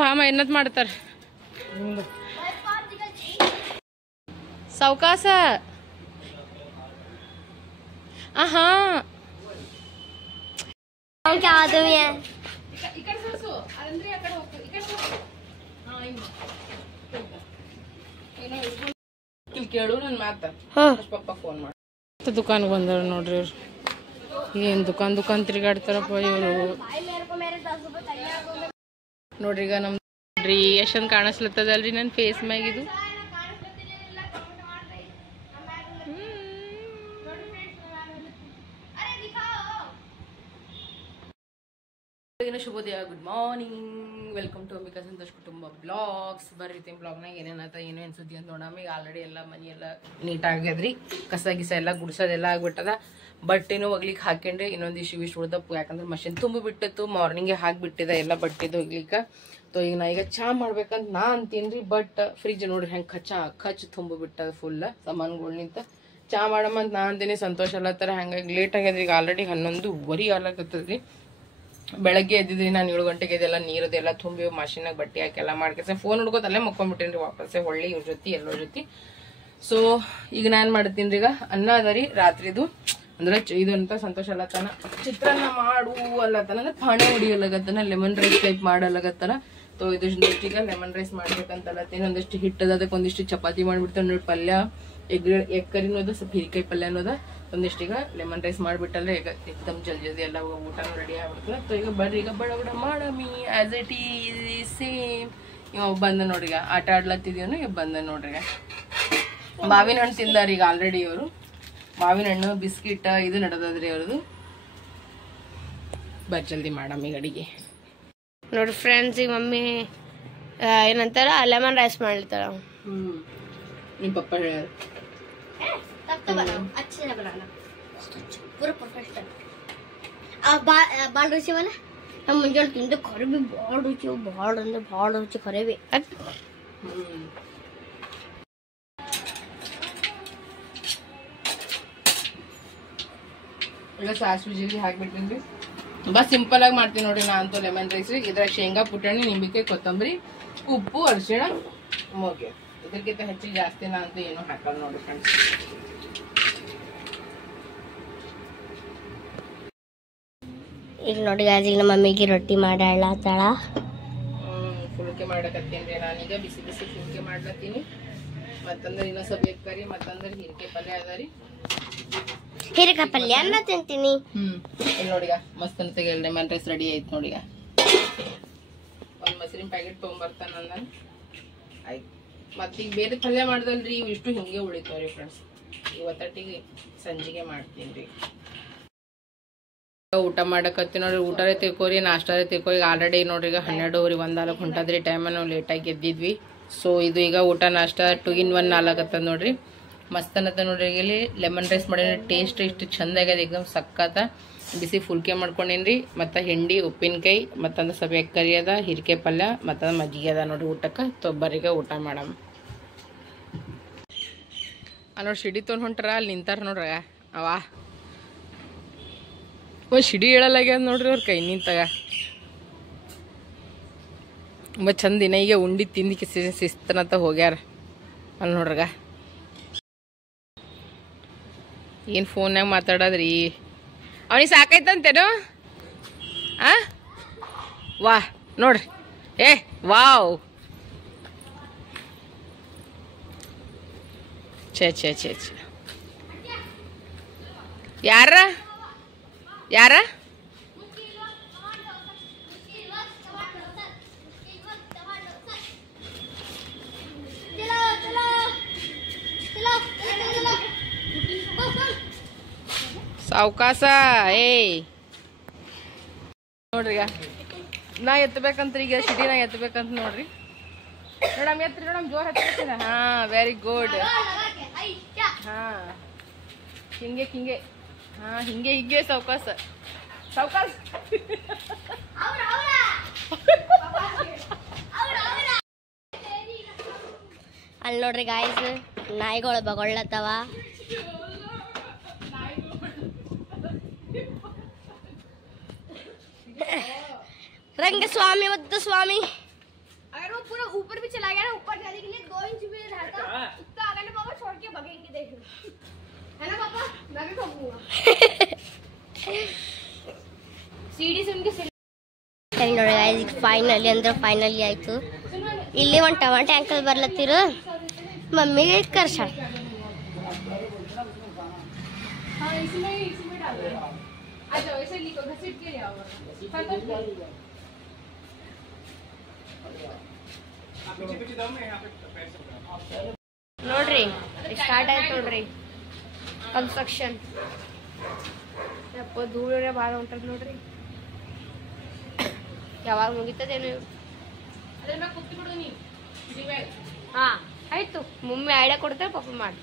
ಭಾಳ ಮೆಹನತ್ ಮಾಡ್ತಾರೆ. ಸಾವಕಾಶ. ಆಹಾ ಕೇಳು ನನ್ನ ಮಾತ. ಪಪ್ಪ ಫೋನ್ ಮಾಡಿ ದುಕಾನ್ಗೆ ಬಂದಾರ ನೋಡ್ರಿ ಇವ್ರು. ಏನ್ ದುಕಾನ್ ತಿರುಗಾಡ್ತಾರಪ್ಪ ಇವರು ನೋಡ್ರಿ. ಈಗ ನಮ್ದ್ರಿ ಎಷ್ಟೊಂದು ಕಾಣಿಸ್ಲತ್ತದಲ್ರಿ ನನ್ನ ಫೇಸ್ ಮ್ಯಾಗಿದು. ಶುಭೋದಯ, good morning, welcome to Ambika Santosh ಕುಟುಂಬ ಬ್ಲಾಗ್ಸ್. ಬರ್ರಿ ಬ್ಲಾಗ್ನಾಗ ಏನೇನತ್ತ ಏನೇನು ಸುದ್ದಿ ಅಂತ ನೋಡಮ್ಮ. ಈಗ ಆಲ್ರೆಡಿ ಎಲ್ಲ ಮನಿ ಎಲ್ಲ ನೀಟ್ ಆಗ್ಯದ್ರಿ. ಕಸ ಗಿಸ ಎಲ್ಲ ಗುಡ್ಸೋದೆಲ್ಲ ಆಗ್ಬಿಟ್ಟದ. ಬಟ್ಟೆನೂ ಒಗ್ಲಿಕ್ಕೆ ಹಾಕೊಂಡ್ರೆ ಇನ್ನೊಂದಿಷ್ಟು ಇಷ್ಟು ಉಳ್ದಪ್ಪು, ಯಾಕಂದ್ರೆ ಮಷಿನ್ ತುಂಬಿ ಬಿಟ್ಟಿತ್ತು. ಮಾರ್ನಿಂಗೇ ಹಾಕ್ಬಿಟ್ಟಿದೆ ಎಲ್ಲ ಬಟ್ಟೆದು ಹೋಗ್ಲಿಕ್ಕೆ. ಈಗ ನಾ ಈಗ ಚಾ ಮಾಡ್ಬೇಕಂತ ನಾ ಅಂತೀನಿ. ಬಟ್ ಫ್ರಿಜ್ ನೋಡ್ರಿ ಹೆಂಗೆ ಖಚ್ ತುಂಬಿ ಬಿಟ್ಟದ ಫುಲ್ ಸಾಮಾನುಗಳ್ನಿಂತ. ಚಾ ಮಾಡಮ್ಮ ಅಂತ ನಾ ಅಂತೀನಿ. ಸಂತೋಷ ಅಲ್ಲತ್ತರ ಹಂಗಾಗಿ ಲೇಟ್ ಆಗ್ಯದ್ರಿ. ಈಗ ಆಲ್ರೆಡಿ 11:15 ಆಗ್ಲತ್ತದ್ರಿ. ಬೆಳಗ್ಗೆ ಎದ್ದಿದ್ರಿ ನಾನು 7 ಗಂಟೆಗೆ ಇದೆಲ್ಲ ನೀರದೆಲ್ಲ ತುಂಬಿ ಮಷಿನಾಗ ಬಟ್ಟೆ ಹಾಕಿ ಎಲ್ಲ ಮಾಡ್ಕೇಸ ಫೋನ್ ಹುಡ್ಕೋತ ಅಲ್ಲೇ ಮಕ್ಕೊಂಡ್ಬಿಟ್ಟೇನ್ರಿ ವಾಪಸ್ಸೆ ಹೊಳ್ಳಿ ಇವ್ರ ಜೊತೆ ಎಲ್ಲರ ಜೊತೆ. ಸೊ ಈಗ ನಾನು ಮಾಡ್ತೀನಿ ಈಗ ಅನ್ನ ಅದರಿ ರಾತ್ರಿದು. ಅಂದ್ರೆ ಇದಂತ ಸಂತೋಷ ಅಲ್ಲತ್ತಾನ ಚಿತ್ರಾನ್ನ ಮಾಡು ಅಲ್ಲತ್ತಾನ, ಅಂದ್ರೆ ಪಾಣೆ ಹೊಡಿಯಲಾಗತ್ತಾನ, ಲೆಮನ್ ರೈಸ್ ಟೈಪ್ ಮಾಡಲಾಗತ್ತಾನ. ಸೊ ಇದಷ್ಟೀಗ ಲೆಮನ್ ರೈಸ್ ಮಾಡ್ಬೇಕಂತಲ್ಲತ್ತೇನೆ. ಒಂದಿಷ್ಟು ಹಿಟ್ಟದ, ಅದಕ್ಕೆ ಒಂದಿಷ್ಟು ಚಪಾತಿ ಮಾಡ್ಬಿಡ್ತೇನೆ ನೋಡಿ. ಪಲ್ಯ ಎಗ್ ಕರಿನೂ ಅದ, ಸ್ವಲ್ಪ ಹೀರಿಕಾಯಿ ಪಲ್ಯ ಅನ್ನೋದ. ಒಂದಿಷ್ಟೀಗ ಲೆಮನ್ ರೈಸ್ ಮಾಡಿಬಿಟ್ಟಲ್ಲ ಈಗ ಎಕ್ದಮ್ ಜಲ್ದಿ ಎಲ್ಲ ಊಟನೂ ರೆಡಿ ಆಗ್ಬಿಡ್ತದೆ. ಸೊ ಈಗ ಬರ್ರಿ ಈಗ ಬಡ ಮಾಡಮಿ ಆಸ್ ಇಟ್ ಈಸ್ ಸೇಮ್. ಇವ ಬಂದ ನೋಡ್ರಿ, ಈಗ ಆಟ ಆಡ್ಲತ್ತಿದೀವನು. ಈಗ ಬಂದ ನೋಡ್ರಿ, ಮಾವಿನ ಹಣ್ಣು ತಿಂದಾರ ಈಗ ಆಲ್ರೆಡಿ ಇವರು. ಮಾವಿನ ಹಣ್ಣು ಬಿಸ್ಕಿಟ್ ಇದು ನಡೆದದ್ರಿ ಅವ್ರದ್ದು. ಜಲ್ದಿ ಮಾಡಮಿ ಅಡಿಗೆ ನೋಡಿ ಫ್ರೆಂಡ್ಸ್. ಈಗ ಮಮ್ಮಿ ಏನಂತಾರ ಲೆಮನ್ ರೈಸ್ ಮಾಡ್ಲಿತಾರ. ನಿಮ್ ಪಪ್ಪ ಹೇಳ್ಯಾರ अच्छे से बनाना पूरा प्रोफेशनल. ಬಾಳ್ ರುಚಿ ಅವನ ನಮ್ಮ ಮುಂಜಾನೆ ತಿಂದು ಖರೆ ಬಿ ಭಾಳ ರುಚಿ, ಭಾಳ ಅಂದ್ರೆ ಭಾಳ ರುಚಿ ಖರೆ ಬಿ. ಈಗ ಸಾಸಿವೆ ಜೀರಿಗೆ ಹಾಕ್ಬಿಟ್ಟಿನ್ರಿ. ತುಂಬಾ ಸಿಂಪಲ್ ಆಗಿ ಮಾಡ್ತೀನಿ ನೋಡ್ರಿ ನಾ ಅಂತೂ ಲೆಮನ್ ರೈಸ್. ಇದ್ರ ಶೇಂಗಾ, ಪುಟಾಣಿ, ನಿಂಬಿಕಾಯಿ, ಕೊತ್ತಂಬರಿ, ಉಪ್ಪು, ಅರಿಶಿಣ, ಮೊಗೆ. ಇದಕ್ಕಿಂತ ಹೆಚ್ಚಿಗೆ ಜಾಸ್ತಿ ನಾ ಅಂತೂ ಏನು ಹಾಕಲ್ಲ ನೋಡ್ರಿ ಫ್ರೆಂಡ್ಸ್. ಈಗ ನೋಡಿ ಈಗ ನಮ್ಮ ಮಮ್ಮಿಗೆ ರೊಟ್ಟಿ ಮಾಡಾಳತ್ತಾಳ. ಫುಲ್ಕೆ ಮಾಡಕತ್ತೀನಿ ನಾನೀಗ. ಬಿಸಿ ಬಿಸಿ ಫುಲ್ಕೆ ಮಾಡ್ಲತ್ತೀನಿ. ಮತ್ತಂದ್ರೆ ಇನ್ನೊಂದು ಸ್ವಲ್ಪ ಎಗ್ ಕರಿ, ಮತ್ತಂದ್ರೆ ಹೀರಿಕಾಯಿ ಪಲ್ಯ ಅದ ರೀ. ಹೀರಿಕಾಯಿ ಪಲ್ಯ ಅನ್ನ ತಿಂತೀನಿ. ಇಲ್ಲಿ ನೋಡಿಗ ಮಸ್ತ್ ಅಂತ ಲೆಮನ್ ರೈಸ್ ರೆಡಿ ಆಯ್ತು ನೋಡಿಗ. ಒಂದು ಮೊಸರಿನ ಪ್ಯಾಕೆಟ್ ತೊಗೊಂಬರ್ತಾನ ನಾನು. ಆಯ್ತು. ಮತ್ತೀಗ ಬೇರೆ ಪಲ್ಯ ಮಾಡ್ದಲ್ರಿ, ಇವು ಇಷ್ಟು ಹಿಂಗೆ ಉಳಿತಾವ್ರಿ ಫ್ರೆಂಡ್ಸ್. ಇವತ್ತಟ್ಟಿಗೆ ಸಂಜಿಗೆ ಮಾಡ್ತೀನಿ ರೀ. ಊಟ ಮಾಡಕತ್ತಿ ನೋಡ್ರಿ. ಊಟರೇ ತಿಳ್ಕೊರಿ, ನಾಷ್ಟಾರೇ ತಿಳ್ಕೊರಿ. ಈಗ ಆಲ್ರೆಡಿ ನೋಡ್ರಿ ಈಗ 12:15 1 ಹೊಂಟದ್ರಿ ಟೈಮ್. ನಾವು ಲೇಟಾಗಿ ಎದ್ದಿದ್ವಿ. ಸೊ ಇದು ಈಗ ಊಟ ನಾಷ್ಟ 2 in 1 ಆಗ್ಲತ್ತದ ನೋಡ್ರಿ. ಮಸ್ತ್ ಅನ್ನತ್ತ ನೋಡ್ರಿ. ಈಗ ಇಲ್ಲಿ ಲೆಮನ್ ರೈಸ್ ಮಾಡಿ ಟೇಸ್ಟ್ ಇಷ್ಟು ಚಂದ ಆಗ್ಯದ, ಎಕ್ದಮ್ ಸಕ್ಕತ್ತ. ಬಿಸಿ ಫುಲ್ಕೆ ಮಾಡ್ಕೊಂಡೇನ್ರಿ. ಮತ್ತು ಹಿಂಡಿ, ಉಪ್ಪಿನಕಾಯಿ, ಮತ್ತಂದ್ರೆ ಸ್ವಲ್ಪ ಎಗ್ ಕರಿ ಅದ, ಹೀರಿಕಾಯಿ ಪಲ್ಯ, ಮತ್ತಂದ್ರೆ ಮಜ್ಜಿಗೆ ಅದ ನೋಡ್ರಿ ಊಟಕ್ಕೆ. ತೊಬ್ಬರಿಗೆ ಊಟ ಮಾಡಮ್. ನೋಡಿ ಸಿಡಿ ತೊಗೊಂಡು ಹೊಂಟ್ರ, ಅಲ್ಲಿ ನಿಂತಾರ ನೋಡ್ರಿ ಅವಾ. ಸಿಡಿ ಹೇಳಲಾಗ್ಯದ ನೋಡ್ರಿ ಅವ್ರ ಕೈ ನಿಂತಾಗ. ತುಂಬ ಚಂದ ದಿನ ಈಗ ಉಂಡಿ ತಿಂದಿಕ್ಕೆ ಶಿಸ್ತನಂತ ಹೋಗ್ಯಾರ ಅಲ್ಲಿ ನೋಡ್ರಗ. ಏನು ಫೋನ್ಯಾಗ ಮಾತಾಡದ್ರಿ ಅವನಿಗೆ ಸಾಕಾಯ್ತಂತೇನು? ವಾ ನೋಡ್ರಿ, ವಾವ್. ಛೇ ಛೇ ಛೇ ಛೇ. ಯಾರ ಸಾವಕಾಶ. ನೋಡ್ರಿ ಈಗ ನಾ ಎತ್ತಬೇಕಂತ, ಈಗ ಸಿಡಿನ ಎತ್ತಬೇಕಂತ ನೋಡ್ರಿ. ನೋಡಮ್ ಎತ್ರಿ, ನೋಡಮ್ ಜೋರ್ ಹತ್ತೀನಿ. ಹಾ ವೆರಿ ಗುಡ್. ಹಾ ಹಿಂಗೆ ಹಾ ಹಿಂಗೆ ಸಾವಕಾಶ. ಅಲ್ಲಿ ನೋಡ್ರಿ ಗಾಯ್ಸ್, ನಾಯಿಗಳು ಬಗೊಳ್ಳತ್ತವ. ರಂಗಸ್ವಾಮಿ ಮುದ್ದು ಸ್ವಾಮಿ वो पूरा ऊपर भी चला गया ना, ऊपर जाने के लिए 2 इंच भी रहा था, उतना आगे ना पापा छोड़ के भगेगी, देख लो है ना पापा, मैं भी ठोकूंगा सीढ़ी से उनके ನೋಡಿ ಗಾಯ್ಸ್ ಫೈನಲಿ ಅಂದ್ರೆ ಫೈನಲಿ ಆಯ್ತು. ಇಲ್ಲಿ ಒಂದು ಟೊಮೆಟೊ ಅಂಕಲ್ ಬರ್ಲತ್ತಿರು, ಮಮ್ಮಿಗೆ ಕರ್ಸಾಳ. ನೋಡ್ರಿ ಸ್ಟಾರ್ಟ್ ಆಯ್ತು ನೋಡ್ರಿ ಕನ್ಸ್ಟ್ರಕ್ಷನ್. ಯಪ್ಪ ಧೂಳರೆ ಭಾಳ ಹೊಂಟದ ನೋಡ್ರಿ, ಯಾವಾಗ ಮುಗಿತದೇನು. ಹಾ ಆಯ್ತು, ಮಮ್ಮಿ ಐಡಿಯಾ ಕೊಡ್ತಾರೆ, ಪಾಪ ಮಾಡಿ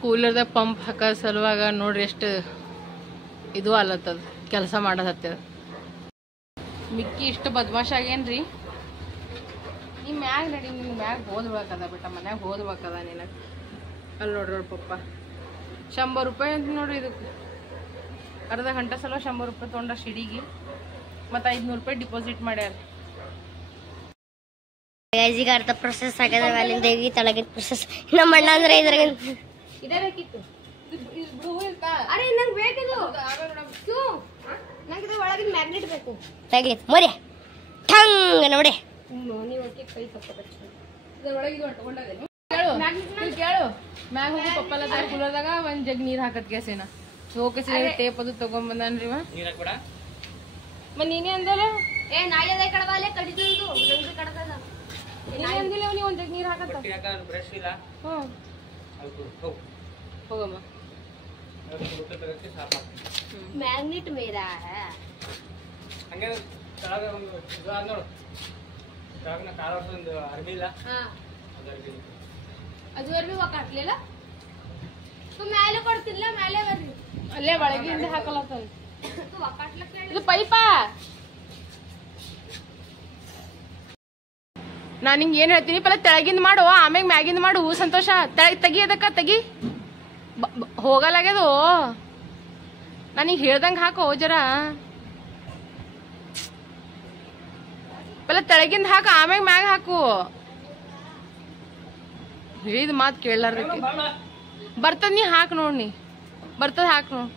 ಕೂಲರ್ದ ಪಂಪ್ ಹಾಕ ಸಲುವಾಗ ನೋಡ್ರಿ ಎಷ್ಟು ಇದು ಅಲ್ಲತ್ತದ, ಕೆಲಸ ಮಾಡೋದು ಹತ್ತದ. ಮಿಕ್ಕಿ ಇಷ್ಟು ಬದ್ಮಾಶ್ ಆಗೇನ್ರಿ. ನೀ ಮ್ಯಾಗ ನಡಿ, ನಿನ್ ಮ್ಯಾಗ ಓದ್ಬೇಕದ ಬಿಟ್ಟ, ಮನ್ಯಾಗ ಓದ್ಬೇಕದ ನಿನಗೆ. ಅಲ್ಲಿ ನೋಡ್ರಿ ಪಪ್ಪ 100 ರೂಪಾಯಿ ಅಂತ ನೋಡ್ರಿ ಇದಕ್ಕೆ. ಅರ್ಧ ಗಂಟೆ ಸಲ 100 ರೂಪಾಯಿ ತೊಗೊಂಡ ಶಿಡಿಗೆ, ಮತ್ತು 500 ರೂಪಾಯಿ ಡಿಪಾಸಿಟ್ ಮಾಡ್ಯಾರ. ಈಗ ಅರ್ಧ ಪ್ರೊಸೆಸ್ ಆಗ್ಯದ, ಮೇಲಿಂದ ಈಗ ತಳಗಿನ ಪ್ರೊಸೆಸ್. ನಮ್ಮ ಅಣ್ಣ ಅಂದ್ರೆ ಇದ್ರಾಗ ಇದೇ ಬೇಕಿತ್ತು. ಅರೆ ನಂಗೆ ಬೇಕಿದು, ನಂಗೆ ಒಳಗಿನ ಮ್ಯಾಗ್ನೆಟ್ ಬೇಕು. ತೆಗೀತು ಮರಿ ಠಂಗ್ ನೋಡಿ. ನೀವು ಕೈ ಕೇಳು ಮ್ಯಾಗ ಹೋಗಿ ಪಪ್ಪಲ್ಲ ಕುಲರ್ದಾಗ ಒಂದ್ ಜಗ್ ನೀರ್ ಹಾಕತ್ ಗ್ಯಾಸೇನ ಹೋಗಿ ಟೇಪ್ ಅದು ತಗೊಂಬಂದನ್ರಿ. ನೀನೇ ಅಂದಲ್ಲ ಏ ನಾಯದ ಕಡವಾಲೆ ಕಡಿದು ಇದು ನಂಗೆ ಕಡದಲ್ಲ. ನೀನೇ ಅಂದಿಲ್ಲ ನೀವು ಒಂದ್ ಜಗ್ ನೀರ್ ಹಾಕತ್ತ. ಹೋಗಮ್ಮ. ಮ್ಯಾಗ್ನೆಟ್ ಮೇರಾ ಹೈ. ಹಂಗೆ ತಳಗ ಒಂದು ಇದು ಆದ ನೋಡು, ತಳಗನ ಕಾಲರ್ಸ್ ಒಂದು ಅರ್ಬಿ ಇಲ್ಲ. ಹಾ ಅದು ಅರ್ಬಿ ಕಾಟ್ಲಿಲ್ಲ, ಮೇಲೆ ಕೊಡ್ತಿಲ್ಲ, ಮೇಲೆ ಬರ್ರಿ ಅಲ್ಲೇ ಒಳಗಿಂದ ಹಾಕಲತ್ತ. ಇದು ಪೈಪ. ನಾನು ಹಿಂಗೆ ಏನು ಹೇಳ್ತೀನಿ, ಪಲ್ಲ ತೆಳಗಿಂದ ಮಾಡು, ಆಮ್ಯಾಗ ಮ್ಯಾಗಿಂದ ಮಾಡು. ಸಂತೋಷ ತೆಗಿ, ಅದಕ್ಕ ತೆಗಿ. ಹೋಗಲಾಗ್ಯದು. ನಾನೀಗ ಹೇಳ್ದಂಗೆ ಹಾಕೋ ಜರ. ಪಲ್ಲ ತೆಳಗಿಂದ ಹಾಕು, ಆಮ್ಯಾಗ ಮ್ಯಾಗ ಹಾಕು. ಹೇಳಿದ ಮಾತು ಕೇಳಲಾರ್ದಕ್ಕೆ ಬರ್ತದ. ನೀ ಹಾಕ್ ನೋಡ್, ನೀ ಬರ್ತದ ಹಾಕ್ ನೋಡ್.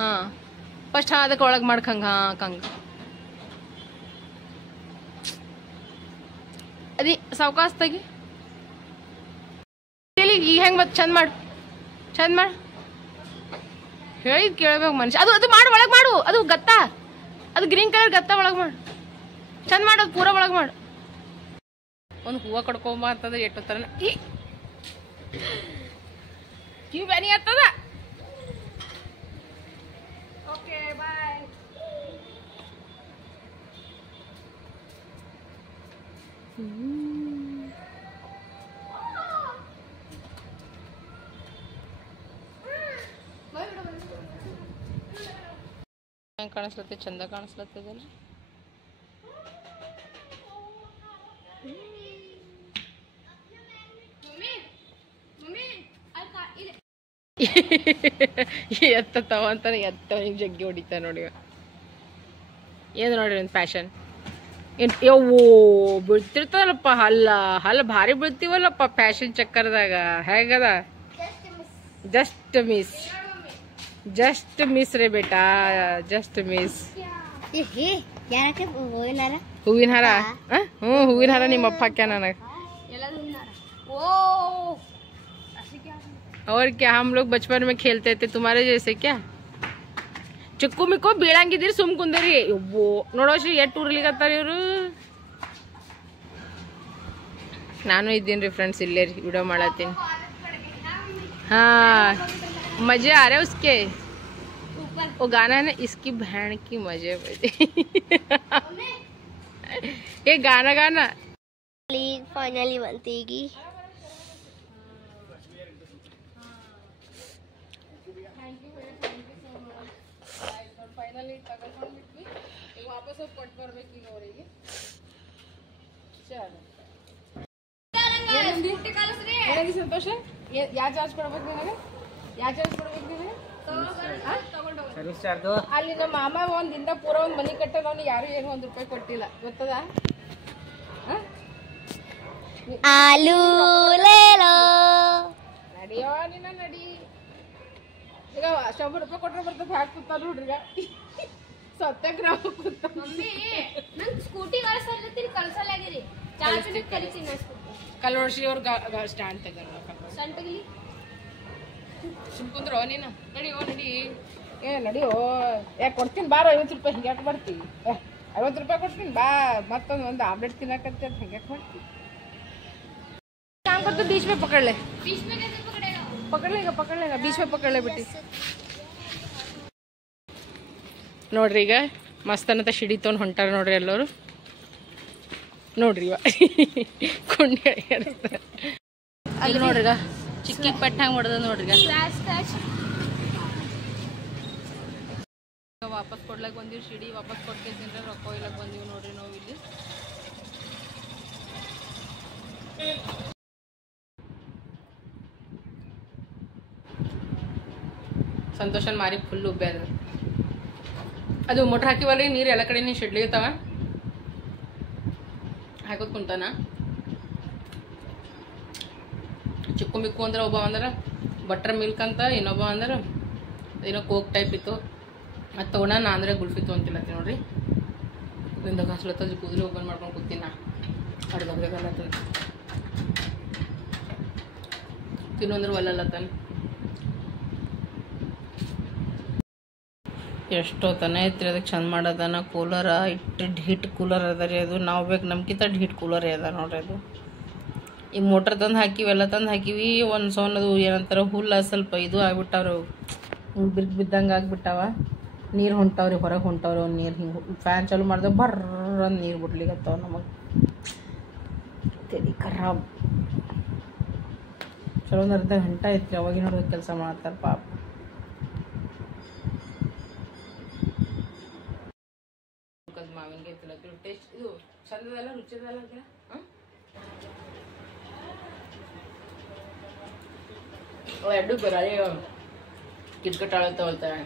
ಹಾ ಫಸ್ಟ್ ಅದಕ್ಕೆ ಒಳಗೆ ಮಾಡ್ಕಂಗ ಹಾಕಂಗ. ಅದಿ ಸಾವಕಾಶ ತೆಗಿ. ಈಗ ಹೆಂಗ್ ಮತ್ ಚಂದ ಮಾಡು, ಚಂದ ಮಾಡು. ಹೇಳಿದ್ ಕೇಳ್ಬೇಕು ಮನುಷ್ಯ. ಅದು ಮಾಡು, ಒಳಗೆ ಮಾಡು. ಅದು ಗತ್ತ, ಅದು ಗ್ರೀನ್ ಕಲರ್ ಗತ್ತ ಒಳಗೆ ಮಾಡು. ಚಂದ ಮಾಡು, ಅದು ಪೂರ ಒಳಗೆ ಮಾಡು. ಒಂದು ಹೂವು ಕಡ್ಕೊಂಬ ಅಂತದ ಎಟ್ಟು ತರ ಕಿವಿ ಬ್ಯಾನಿ ಆಗ್ತದ. Okay bye. ಹೆಂಗೆ ಕಾಣಿಸ್ಲತ್ತೆ, ಚಂದ ಕಾಣಿಸ್ಲತ್ತದಲ್ರಿ. ಎತ್ತವ ಅಂತಾನೆ ಎತ್ತವ ಹಿಂಗೆ ಜಗ್ಗಿ ಹೊಡಿತಾ ನೋಡಿ. ಏನು ನೋಡ್ರಿ ಒಂದು ಫ್ಯಾಷನ್. ಯವ್ವೋ ಬೀಳ್ತಿರ್ತದಲ್ಲಪ್ಪ, ಹಲ್ಲ ಭಾರಿ ಬೀಳ್ತೀವಲ್ಲಪ್ಪ ಫ್ಯಾಷನ್ ಚಕ್ಕರ್ದಾಗ. ಹೇಗದ? ಜಸ್ಟ್ ಮಿಸ್, ಜಸ್ಟ್ ಮಿಸ್ ರೇ ಬೇಟಾ, ಜಸ್ಟ್ ಮಿಸ್. ಹೂವಿನ ಹಾರ? ಹ್ಞೂ ಹೂವಿನ ಹಾರ ನಿಮ್ಮ ಅಪ್ಪ ಹಾಕ್ಯ ನನಗೆ. और क्या, हम लोग बचपन में खेलते थे तुम्हारे जैसे क्या. ಚಿಕ್ಕು ಮಿಕ್ಕು ಬೀಳಂಗಿದ್ದೀರಿ, ಸುಮ್ ಕುಂದರಿ. ಒಬ್ಬೋ ನೋಡೋಶ್ರಿ ಎಷ್ಟು ಉರ್ಲಿಕತ್ತಾರ ಇವರು. ನಾನು ಇದ್ದೀನಿ ಫ್ರೆಂಡ್ಸ್, ಇಲ್ಲೇ ರೀ ವಿಡಿಯೋ ಮಾಡತ್ತೀನಿ. ಹಾ मजे आ रहे उसके. वो गाना है ना, इसकी बहन की मजे बजे. ये गाना गाना ಫೈನಲಿ ಬಂತೀಗಿ. ಫೈನಲಿ ತಗೊಂಡ್ಬಿಟ್ವಿ. ಈಗ ವಾಪಸ್ ಹೋಗಿ ಕೊಟ್ಟು ಬರ್ಬೇಕು ಈಗ ಅವರಿಗೆ. ಸಂತೋಷ ಯಾವ ಚಾರ್ಜ್ ಕೊಡ್ಬೇಕು ನಿನಗೆ? ಯಾಕೆ ಚಾರ್ಜ್ ಕೊಡ್ಬೇಕು ನೀವು ಸರ್ವಿಸ್ ಚಾರ್ಜ್ ಅಲ್ಲಿ ನಮ್ಮ ಮಾಮ ಒಂದ್ ದಿನ ಪೂರ ಒಂದ್ ಮನಿ ಕಟ್ಟದ ಅವ್ನಿಗೆ ಯಾರು ಏನು ₹1 ಕೊಟ್ಟಿಲ್ಲ ಗೊತ್ತದ ಆಲೂ ಲೇಲೋ ನಡಿಯೋ ನಿನ್ನ ನಡಿ ಈಗ ₹100 ಕೊಟ್ರೆ ಬರ್ತದೆ ಹ್ಯಾಕ್ ಕೂತಾರ ನೋಡ್ರಿ ಸತ್ಯಾಗ್ರಹ ಕೂತ ಮಮ್ಮಿ ನಂಗೆ ಸ್ಕೂಟಿ ಕಳ್ಸಲಾಗಿರಿ ಚಾರ್ಜ್ ಕಲಿತೀನಿ ಕಲ್ಲೋಡ್ಸಿ ಅವ್ರ ಸ್ಟ್ಯಾಂಡ್ ತೆಗಲ್ಲ ಸಂಟಗಿಲಿ ಸುಮ್ಕುಂದ್ರೋ ನೀನು ನಡಿಯೋ ನಡಿ ಏ ನಡಿಯೋ ಯಾಕೆ ಕೊಡ್ತೀನಿ ಬಾರ ₹50 ಹಿಂಗೆ ಯಾಕೆ ಬರ್ತೀವಿ ₹50 ಕೊಡ್ತೀನಿ ಬಾ ಮತ್ತೊಂದು ಆಮ್ಲೆಟ್ ತಿನ್ನಕತ್ತೆ ಅಂತ ಹಿಂಗೆ ಯಾಕೆ ಮಾಡ್ತೀವಿ काम कर तो बीच में पकड़ ले बीच में कैसे पकड़ेगा पकड़ लेगा बीच में पकड़ ले बेटी ನೋಡ್ರಿ ಈಗ ಮಸ್ತ್ ಅನ್ನತ ಶಿಡಿ ತೊಗೊಂಡು ಹೊಂಟಾರ ನೋಡ್ರಿ ಎಲ್ಲರೂ ನೋಡ್ರಿ ಕೊಂಡಿ ಅಲ್ಲಿ ನೋಡ್ರಿಗ ಚಿಕ್ಕಿ ಪೆಟ್ಟು ಹಂಗೆ ಹೊಡೆದ ನೋಡ್ರಿಗ ವಾಪಸ್ ಕೊಡ್ಲಕ್ ಬಂದೀವಿ ಶಿಡಿ ವಾಪಸ್ ಕೊಡ್ತೇನೆ ರೊಕ್ಕ ಇಲ್ಲಕ್ ಬಂದೀವಿ ನೋಡ್ರಿ ನಾವು ಇಲ್ಲಿ ಸಂತೋಷನ್ ಮಾರಿ ಫುಲ್ ಉಬ್ಬೆ ಅದು ಮೋಟ್ರ್ ಹಾಕಿವಲ್ರಿ ನೀರು ಎಲ್ಲ ಕಡೆ ಶಿಡ್ಲಿರ್ತಾವ ಹಾಕೋದ್ ಕುಂತಾನ ಚಿಕ್ಕು ಮಿಕ್ಕು ಅಂದ್ರೆ ಒಬ್ಬ ಅಂದ್ರೆ ಬಟರ್ ಮಿಲ್ಕ್ ಅಂತ ಇನ್ನೊಬ್ಬ ಅಂದ್ರೆ ಏನೋ ಕೋಕ್ ಟೈಪ್ ಇತ್ತು ಅದು ತೊಗೊಂಡ ನಾ ಅಂದ್ರೆ ಗುಲ್ಫಿ ತೊಗೊಂತಿಲ್ಲತ್ತಿ ನೋಡ್ರಿ ನಿಂದ ಹಸ್ಲತ್ತದ ಕೂದಲು ಓಪನ್ ಮಾಡ್ಕೊಂಡು ಕೂತೀನಿ ನಾ ಅಡ್ಗಲ್ಲತ್ತದ ತಿನ್ನೋಂದ್ರೆ ಒಲ್ಲಲ್ಲತ್ತಾನ ಎಷ್ಟೋ ತನ ಐತ್ರಿ ಅದಕ್ಕೆ ಚಂದ ಮಾಡೋದನ ಕೂಲರ ಇಟ್ಟು ಹೀಟ್ ಕೂಲರ್ ಅದ ರೀ ಅದು ನಾವು ಬೇಕು ನಮ್ಗಿಂತ ಹೀಟ್ ಕೂಲರೇ ಅದ ನೋಡ್ರಿ ಅದು ಈ ಮೋಟ್ರ್ ತಂದು ಹಾಕಿವಿ ಎಲ್ಲ ತಂದು ಹಾಕಿವಿ ಒಂದು ಸೌನದು ಏನಂತಾರೆ ಹುಲ್ಲ ಸ್ವಲ್ಪ ಇದು ಆಗ್ಬಿಟ್ಟವ್ರು ಹಿಂಗೆ ಬಿದ್ದಂಗೆ ಆಗ್ಬಿಟ್ಟಾವ ನೀರು ಹೊಂಟವ್ರಿ ಹೊರಗೆ ಹೊಂಟವ್ರಿ ಅವ್ನು ನೀರು ಹಿಂಗೆ ಫ್ಯಾನ್ ಚಾಲು ಮಾಡಿದ್ರೆ ಬರ್ರ ನೀರು ಬಿಡ್ಲಿಕ್ಕತ್ತವ ನಮಗೆ ತಲೆ ಖರಾಬ್ ಚಲೋ ಒಂದು ಅರ್ಧ ಗಂಟೆ ಐತ್ರಿ ಅವಾಗಿನ ನೋಡೋದು ಕೆಲಸ ಮಾಡ್ತಾರೆ ಪಾಪ ಮಾವಿನಕಾಯಿ ತಿನ್ನತ್ತೀವಿ ಟೇಸ್ಟ್ ಇದು ಚಂದದಲ್ಲ ರುಚಿದಲ್ಲ ಅಂತ ಎರಡು ಬರೀ ಕಿಟ್ಕಟ್ಟಾಳತ್ತವಲ್ತಾರೆ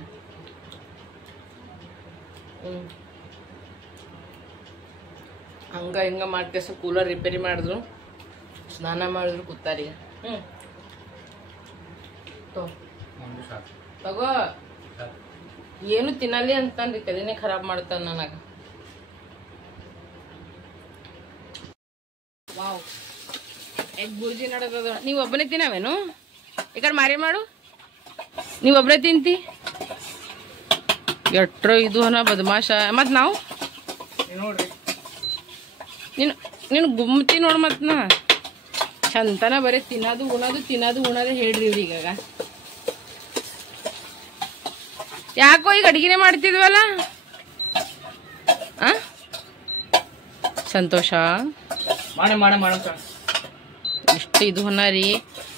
ಹಂಗ ಹಿಂಗ ಮಾಡ್ಕೇಸ ಕೂಲರ್ ರಿಪೇರಿ ಮಾಡಿದ್ರು ಸ್ನಾನ ಮಾಡಿದ್ರು ಕೂತಾರಿ ತಗೋ ಏನು ತಿನ್ನಲಿ ಅಂತನ್ರಿ ತಲೆನೇ ಖರಾಬ್ ಮಾಡ್ತಾನ ನನಗ ವಾವ್ ಎಗ್ ಬುರ್ಜಿ ನಡದ ನೀವು ಒಬ್ಬನೇ ತಿನ್ನವೇನು ಈ ಕಡೆ ಮಾರಿ ಮಾಡು ನೀವು ಒಬ್ಬನೇ ತಿಂತಿ ಎಟ್ರೋ ಇದು ಅನ್ನ ಬದಮಾಶ ಮತ್ ನಾವು ನೋಡ್ರಿ ನೀನು ಗುಮ್ತಿ ನೋಡ್ ಮತ್ ನಾ ಚಂತನ ಬರೀ ತಿನ್ನೋದು ಉಣೋದು ಹೇಳ್ರಿ ಇವ್ರೀಗ ಯಾಕೋ ಈಗ ಅಡಿಗೆನೆ ಮಾಡ್ತಿದ್ವಲ್ಲ ಸಂತೋಷ ಮಾಡ ಇಷ್ಟು ಇದು ಹೊನ್ನ ರೀ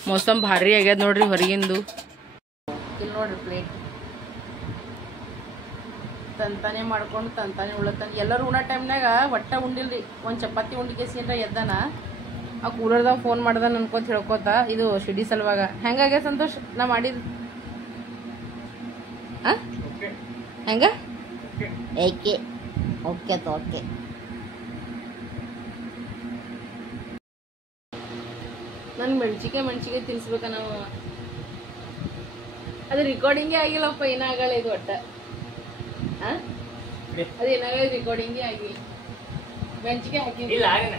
ಮೋಸಮ್ ಭಾರಿ ಆಗ್ಯದ ನೋಡ್ರಿ ಹೊರಗಿಂದು ಇಲ್ಲಿ ನೋಡ್ರಿ ಪ್ಲೇಟ್ ತಂತಾನೆ ಮಾಡ್ಕೊಂಡು ತಂತಾನೆ ಉಳತಾನ ಎಲ್ಲರೂ ಉಣ್ಣೋ ಟೈಮ್ನಾಗ ಒಟ್ಟ ಉಂಡಿಲ್ರಿ ಒಂದು ಚಪಾತಿ ಉಂಡಿಗೆಸಿ ಏನ್ರ ಎದ್ದಾನ ಆ ಕೂಲರ್ದಾಗ ಫೋನ್ ಮಾಡ್ದಾನ ಅನ್ಕೋತ ಹೇಳ್ಕೋತ ಇದು ಶಿಡಿ ಸಲುವಾಗ ಹೆಂಗಾಗ್ಯ ಸಂತೋಷ್ ನಾ ಮಾಡಿದ್ ಹೆಂಗ ಏಕೆ ಓಕೆ ಓಕೆ ನನ್ ಮೆಣಸಿಗೆ ತಿನ್ಸ್ಬೇಕ ನಾವು ಅದು ರೆಕಾರ್ಡಿಂಗೇ ಆಗಿಲ್ಲಪ್ಪ ಏನಾಗಲ್ಲ ಇದು ಒಟ್ಟ ಅದು ಏನಾಗಲ್ಲ ರೆಕಾರ್ಡಿಂಗೇ ಆಗಿಲ್ಲ ಮೆಣಸಿಗೆ ಹಾಕಿ ಇಲ್ಲ ಆಗೇನ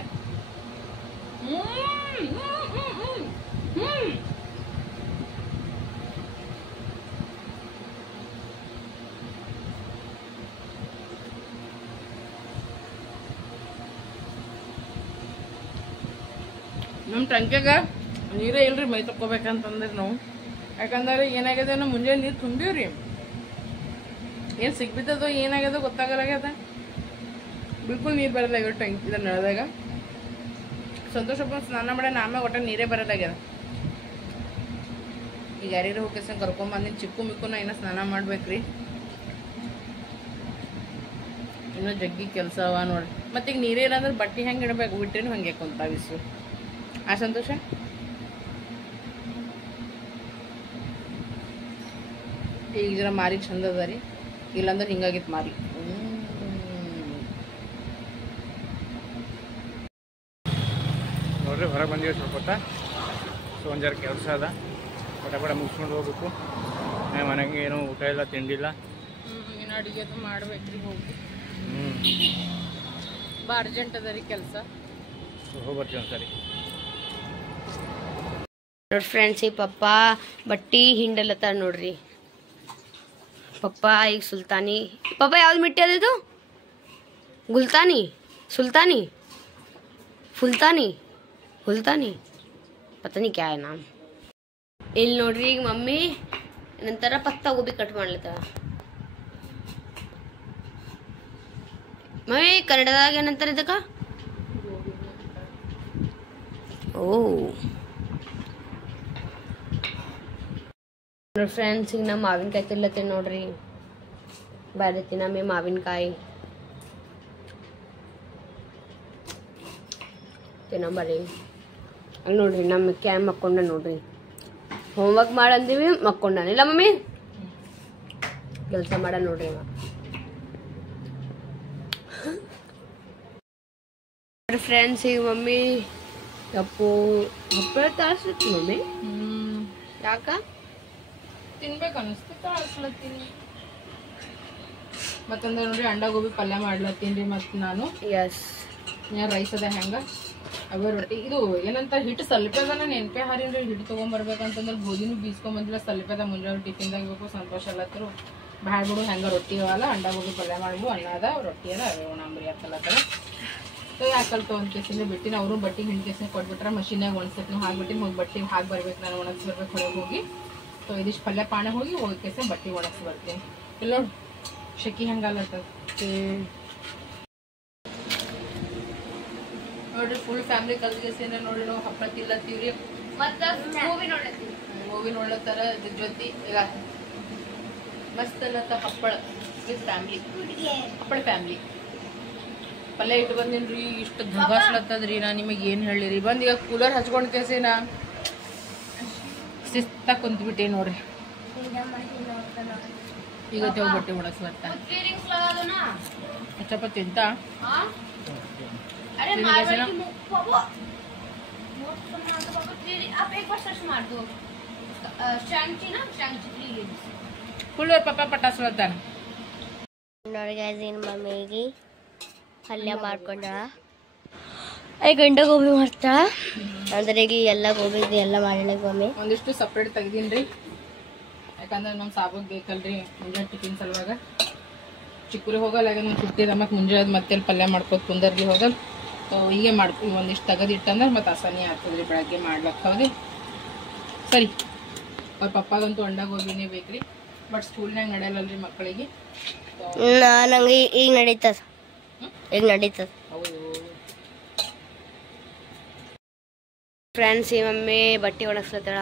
ನಮ್ಮ ಟಂಕ್ಯಾಗ ನೀರೇ ಇಲ್ರಿ ಮೈ ತಕ್ಕೋಬೇಕಂತಂದ್ರಿ ನಾವು ಯಾಕಂದ್ರೆ ಏನಾಗಿದೆ ನಾವು ಮುಂಜಾನೆ ನೀರು ತುಂಬಿವ್ರಿ ಏನು ಸಿಗ್ಬಿದ್ದದೋ ಏನಾಗ್ಯದೋ ಗೊತ್ತಾಗಲಾಗ್ಯದ ಬಿಲ್ಕುಲ್ ನೀರು ಬರೋದಾಗ್ಯದ ಟಂಕಿ ಇದನ್ನ ನಡೆದಾಗ ಸಂತೋಷಪ್ಪ ಸ್ನಾನ ಮಾಡಿ ಆಮೇಲೆ ಒಟ್ಟ ನೀರೇ ಬರೋದಾಗ್ಯದ ಈಗ ಯಾರ್ಯಾರು ಹೋಗಿ ಕರ್ಕೊಂಬಂದಿನ ಚಿಕ್ಕು ಮಿಕ್ಕುನ ಇನ್ನೂ ಸ್ನಾನ ಮಾಡ್ಬೇಕ್ರಿ ಇನ್ನೂ ಜಗ್ಗಿ ಕೆಲಸ ಅವ ನೋಡ್ರಿ ಮತ್ತೆ ಈಗ ನೀರೇ ಇಲ್ಲ ಅಂದ್ರೆ ಬಟ್ಟೆ ಹೆಂಗೆ ಇಡಬೇಕು ಬಿಟ್ರೇನು ಹಂಗೆ ಕುಂತಾವಿಸು ಆ ಸಂತೋಷ ಈಗ ಜನ ಮಾರಿ ಚಂದ ಅದ ರೀ, ಇಲ್ಲಾಂದ್ರೆ ಹಿಂಗಾಗಿತ್ತು ಮಾರಿ. ನೋಡ್ರಿ ಹೊರಗೆ ಬಂದಿವಿ ಸ್ವಲ್ಪ ಹೊತ್ತ. ಸೊ ಒಂದು ಜರ ಕೆಲಸ ಅದ, ಪಟ ಮುಗಿಸ್ಕೊಂಡು ಹೋಗ್ಬೇಕು. ಮನೆಗೆ ಏನೂ ಊಟ ಇಲ್ಲ, ತಿಂಡಿ ಇಲ್ಲ. ಇನ್ನು ಅಡುಗೆ ಅದು ಮಾಡ್ಬೇಕ್ರಿ ಹೋಗಿ. ಬಾ ಅರ್ಜೆಂಟ್ ಅದ ರೀ ಕೆಲಸ. ಸೊ ಹೋಗಿ ಬರ್ತೀವಿ ಒಂದ್ಸರಿ. ನೋಡಿ ಫ್ರೆಂಡ್ಸ್, ಈ ಪಪ್ಪ ಬಟ್ಟಿ ಹಿಂಡಲತ್ತಾರ ನೋಡ್ರಿ. ಪಪ್ಪ ಈಗ ಸುಲ್ತಾನಿ. ಪಪ್ಪ ಯಾವ್ದು ಮಿಟ್ಟಿ ಅದಿದು? ಗುಲ್ತಾನಿ, ಸುಲ್ತಾನಿ, ಫುಲ್ತಾನಿ, ಹುಲ್ತಾನಿ, ಪತನಿ ಕ್ಯಾ है नाम. ಇಲ್ಲಿ ನೋಡ್ರಿ ಈಗ ಮಮ್ಮಿ ನಂತರ ಪತ್ತ ಗೋಬಿ ಕಟ್ ಮಾಡ್ಲತ್ತಾರ. ಮಮ್ಮಿ ಕನ್ನಡದಾಗ ಏನಂತಾರ ಇದಕ್ಕ? ಓ ನೋಡಿ ಫ್ರೆಂಡ್ಸ್, ಈಗ ನಾ ಮಾವಿನಕಾಯಿ ತಿನ್ಲತ್ತೇನೆ ನೋಡ್ರಿ. ಬ್ಯಾರೆ ತಿನ್ನಮ್ಮಿ ಮಾವಿನಕಾಯಿ ತಿನ್ನಂಬರಿ. ಅಲ್ಲಿ ನೋಡ್ರಿ ನಮ್ಮ ಕ್ಯಾಮ್ ಮಕ್ಕೊಂಡ ನೋಡ್ರಿ. ಹೋಮ್ವರ್ಕ್ ಮಾಡಂದೀವಿ, ಮಕ್ಕೊಂಡಾನ. ಇಲ್ಲ ಮಮ್ಮಿ ಕೆಲಸ ಮಾಡ ನೋಡ್ರಿ. ಫ್ರೆಂಡ್ಸ್, ಈಗ ಮಮ್ಮಿ ಅಪ್ಪು ಹಪ್ಪಳ ತಾಸ್ಲತ್ತಿ ಮಮ್ಮಿ. ಯಾಕ ತಿನ್ಬೇಕು ಅನಿಸ್ತಿತ್ತು ಅನ್ಸ್ಲತ್ತೀನಿ. ಮತ್ತಂದ್ರೆ ನೋಡ್ರಿ ಅಂಡಾ ಗೋಬಿ ಪಲ್ಯ ಮಾಡ್ಲತ್ತೀನಿ ರೀ. ಮತ್ತು ನಾನು ರೈಸ್ ಅದ ಹೆಂಗ ಅವೇ ರೊಟ್ಟಿ. ಇದು ಏನಂತ ಹಿಟ್ಟು ಸ್ವಲ್ಪ ಅದ, ನಾನು ನೆನಪೆ ಹಾರಿನ್ರಿ ಹಿಟ್ಟು ತೊಗೊಂಬರ್ಬೇಕಂತಂದ್ರೆ ಗೋಧಿನೂ ಬೀಸ್ಕೊಂಬಂದಿಲ್ಲ. ಸ್ವಲ್ಪ ಅದ, ಮುಂಜಾನೆ ಟಿಫಿನ್ದಾಗ ಬೇಕು. ಸಂತೋಷ ಅಲ್ಲತ್ತರು ಭಾಳ ಬಿಡು ಹೆಂಗ ರೊಟ್ಟಿ ಅವಲ್ಲ, ಅಂಡಾ ಗೋಬಿ ಪಲ್ಯ ಮಾಡ್ಬು, ಅನ್ನ ಅದ, ರೊಟ್ಟಿ ಅದ, ಅವೇ ಉಣಂಬ್ರಿ ಅಂತಲತ್ತಾರ. ಸೊ ಯಾಕಲ್ತು ಒಂದು ಕೇಸಿಂದ ಬಿಟ್ಟಿನ ಅವರು ಬಟ್ಟೆ ಹಿಂಡಿ ಕೇಸಿನ ಕೊಟ್ಬಿಟ್ರೆ ಮಷೀನಾಗ ಒಣಸಕ್ಕೆ ನಾವು ಹಾಕ್ಬಿಟ್ಟಿನಿ. ಹೋಗಿ ಬಟ್ಟೆ ಹಾಕಿ ಬರ್ಬೇಕು, ನಾನು ಒಣಗಿಸಿ ಬರ್ಬೇಕು ಹೊರಗೆ ಹೋಗಿ. ಸೊ ಇದಿಷ್ಟು ಪಲ್ಯ ಪಾಣ ಹೋಗಿ ಕೇಸ ಬಟ್ಟೆ ಒಣಗಿಸಿ ಬರ್ತೀನಿ. ಇಲ್ಲ ನೋಡಿ ಶೆಕಿ ಹಂಗಲ್ಲತ್ತದ ನೋಡ್ರಿ. ಫುಲ್ ಫ್ಯಾಮಿಲಿ ಕಲ್ತ್ಗೆಸಿನ ನೋಡ್ರಿ ನಾವು ಹಪ್ಪಳ ತಿಲ್ಲತ್ತೀವ್ರಿ. ಮೂವಿ ನೋಡ್ಲತ್ತಾರ ಇದ್ರ ಜೊತೆ. ಈಗ ಮಸ್ತ್ ಅಲ್ಲತ್ತ ಹಪ್ಪಳ ವಿತ್ ಫ್ಯಾಮಿಲಿ, ಹಪ್ಪಳ ಫ್ಯಾಮಿಲಿ. ಪಲ್ಯ ಇಟ್ಟು ಬಂದಿನ್ರಿ. ಇಷ್ಟು ಧಗಾಸ್ಲತ್ತದ್ರಿ. ನಾ ನಿಮಗೆ ಏನು ಹೇಳಿರಿ. ಬಂದು ಈಗ ಕೂಲರ್ ಹಚ್ಕೊಂಡು ಕೇಸಿನ ಶಿಸ್ತಾಗಿ ಕುಂತ್ಬಿಟ್ಟೆ ನೋಡ್ರಿ. ಈಗ ತೆವ್ ಬಟ್ಟೆ ಒಣಗಿಸಿ ಬರ್ತಾ ಚಪಾತಿ ಅಂತ ಕೂಲರ್ ಪಪ್ಪ ಪಟಾಸ್ಲತ್ತಾನ. ಮಮ್ಮಿಗೆ ಪಲ್ಯ ಮಾಡ್ಕೊಂಡ ಗಂಡ ಗೋಬಿ ಮಾಡ್ತಾಳ. ಅಂದ್ರೆ ಈಗ ಎಲ್ಲ ಗೋಬಿ ಎಲ್ಲ ಮಾಡಿಲ್ಲ ಮಮ್ಮಿ. ಒಂದಿಷ್ಟು ಸಪ್ರೇಟ್ ತೆಗ್ದೀನ್ರಿ, ಯಾಕಂದ್ರೆ ನಮ್ಮ ಸಾಬಗ್ ಬೇಕಲ್ರಿ ಮುಂಜಾನೆ ಟಿಫಿನ್ ಸಲುವಾಗ. ಚಿಕ್ಕೂರಿಗೆ ಹೋಗಲ್ಲ, ಈಗ ನಾನು ಸುಟ್ಟಿದ ಮತ್ತು ಮುಂಜಾನೆ ಮತ್ತೆ ಪಲ್ಯ ಮಾಡ್ಕೋತ ಕುಂದರ್ಗಿ ಹೋಗಲ್ಲ. ಸೊ ಹೀಗೆ ಮಾಡ್ಕೊ ಒಂದಿಷ್ಟು ತೆಗೆದಿಟ್ಟಂದ್ರೆ ಮತ್ತು ಆಸಾನಿ ಆಗ್ತದ್ರಿ ಬೆಳಗ್ಗೆ ಮಾಡ್ಲಕ್ಕೆ. ಹೌದು ಸರಿ. ಅವ್ರ ಪಪ್ಪಾಗಂತೂ ಅಂಡಾ ಗೋಬಿನೇ ಬೇಕ್ರಿ, ಬಟ್ ಸ್ಕೂಲ್ನಾಗ ನಡೆಯಲ್ಲಲ್ರಿ ಮಕ್ಕಳಿಗೆ. ನಂಗೆ ಈಗ ನಡೀತದ, ಈಗ ನಡೀತದ. ಹೌದು ಫ್ರೆಂಡ್ಸ್, ಈ ಮಮ್ಮಿ ಬಟ್ಟೆ ಒಣಗಿಸ್ಲತ್ತಾಳ.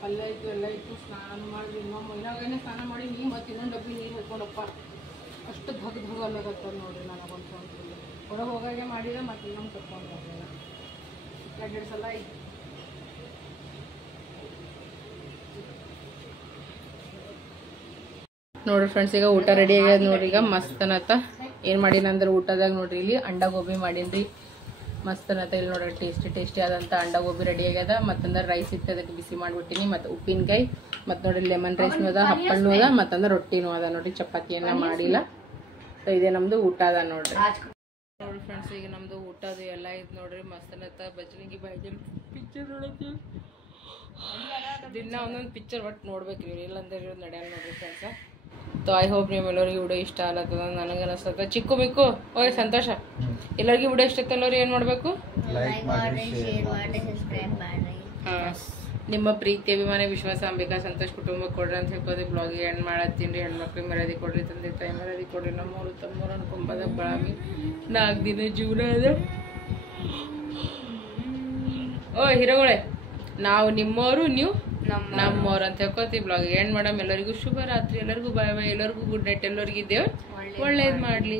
ಪಲ್ಯ ಇತ್ತು ಎಲ್ಲ ಇತ್ತು. ಸ್ನಾನ ಮಾಡಿ ಮೈನಾಗೇನೆ ಸ್ನಾನ ಮಾಡಿ ನೀ ಮತ್ತು ಇನ್ನೊಂದು ಡಬ್ಬಿ ನೀರು ಹಾಕೊಂಡಪ್ಪ. ಅಷ್ಟು ಧಗ್ ಧಗ್ ಅಲ್ಲಗತ್ತ ನೋಡ್ರಿ. ನನಗೊಂದು ಹೊರಗೆ ಹೋಗಾಗೆ ಮಾಡಿದೆ, ಮತ್ತು ಇನ್ನೊಂದು ಕರ್ಕೊಂಡು ಹೋಗಲಿಲ್ಲ. 2 ಸಲ ಆಯ್ತು. ನೋಡ್ರಿ ಫ್ರೆಂಡ್ಸ್, ಈಗ ಊಟ ರೆಡಿ ಆಗ್ಯದ ನೋಡ್ರಿ. ಈಗ ಮಸ್ತ್ ಅನ್ನತ್ತ. ಏನು ಮಾಡೀನಿ ಅಂದ್ರೆ ಊಟದಾಗ ನೋಡ್ರಿ ಇಲ್ಲಿ ಅಂಡಾ ಗೋಬಿ ಮಾಡೀನಿ. ಮಸ್ತ್ ಅನ್ನತ್ತ. ಇಲ್ಲಿ ನೋಡ್ರಿ ಟೇಸ್ಟಿ ಆದಂಥ ಅಂಡಾ ಗೋಬಿ ರೆಡಿ ಆಗ್ಯದ. ಮತ್ತಂದ್ರೆ ರೈಸ್ ಇತ್ತು, ಅದಕ್ಕೆ ಬಿಸಿ ಮಾಡಿಬಿಟ್ಟಿನಿ. ಮತ್ತು ಉಪ್ಪಿನಕಾಯಿ, ಮತ್ತು ನೋಡ್ರಿ ಲೆಮನ್ ರೈಸ್ನೂ ಅದ, ಹಪ್ಪಳನೂ ಅದ, ಮತ್ತಂದ್ರೆ ರೊಟ್ಟಿನೂ ಅದ ನೋಡ್ರಿ. ಚಪಾತಿಯನ್ನ ಮಾಡಿಲ್ಲ. ಸೊ ಇದೇ ನಮ್ದು ಊಟ ಅದ ನೋಡ್ರಿ. ನೋಡ್ರಿ ಫ್ರೆಂಡ್ಸ್, ಈಗ ನಮ್ದು ಊಟ ಅದು ಎಲ್ಲ ಐತೆ ನೋಡ್ರಿ. ಮಸ್ತ್ ಅನ್ನತ್ತ. ಬಜ್ರಂಗಿ ಬಾಯ್ಜಲ್ ಪಿಕ್ಚರ್ ನೋಡತ್ತೀವಿ. ದಿನ ಒಂದೊಂದು ಪಿಕ್ಚರ್ ಒಟ್ಟು ನೋಡ್ಬೇಕ್ರಿ, ಇಲ್ಲಂದ್ರೆ ನಡೆಯಲ್ಲ ನೋಡ್ರಿ ಫ್ರೆಂಡ್ಸ. ಸೊ ಐ ಹೋಪ್ ನಿಮ್ಮೆಲ್ಲರಿಗೆ ವಿಡಿಯೋ ಇಷ್ಟ ಆಗ್ಲತ್ತದ ನನಗೆ ಅನಿಸ್ತದ. ಚಿಕ್ಕು ಮಿಕ್ಕು ಓಯ್ ಸಂತೋಷ, ಎಲ್ಲರಿಗೂ ವಿಡಿಯೋ ಇಷ್ಟ ಇತ್ತಲ್ಲವ್ರು ಏನು ಮಾಡಬೇಕು? ನಿಮ್ಮ ಪ್ರೀತಿ ಅಭಿಮಾನ ವಿಶ್ವಾಸ ಅಂಬಿಕಾ ಸಂತೋಷ್ ಕುಟುಂಬ ಕೊಡ್ರಿ ಅಂತ ಹೇಳ್ಕೋದು ಬ್ಲಾಗಿಗೆ ಎಂಡ್ ಮಾಡತ್ತೀನಿ. ಹೆಣ್ಮಕ್ಳಿಗೆ ಮರ್ಯಾದೆ ಕೊಡ್ರಿ, ತಂದೆ ತಾಯಿ ಮರ್ಯಾದೆ ಕೊಡ್ರಿ. ನಮ್ಮೂರು ತಮ್ಮೂರು ಅನ್ಕೊಂಬದ ಬಳಾಮಿ 4 ದಿನ ಜೀವನ ಅದ. ಓ ಹಿರೋಗಳೇ, ನಾವು ನಿಮ್ಮವರು, ನೀವು ನಮ್ಮವ್ರು ಅಂತ ಹೇಳ್ಕೋತೀವಿ. Blog end madam. ಎಲ್ಲರಿಗೂ ಶುಭ ರಾತ್ರಿ, ಎಲ್ಲರಿಗೂ ಬಾಯ್ ಬಾಯ್, ಎಲ್ಲರಿಗೂ ಗುಡ್ ನೈಟ್. ಎಲ್ಲರಿಗೂ ದೇವ್ರು ಒಳ್ಳೇದು ಮಾಡಲಿ.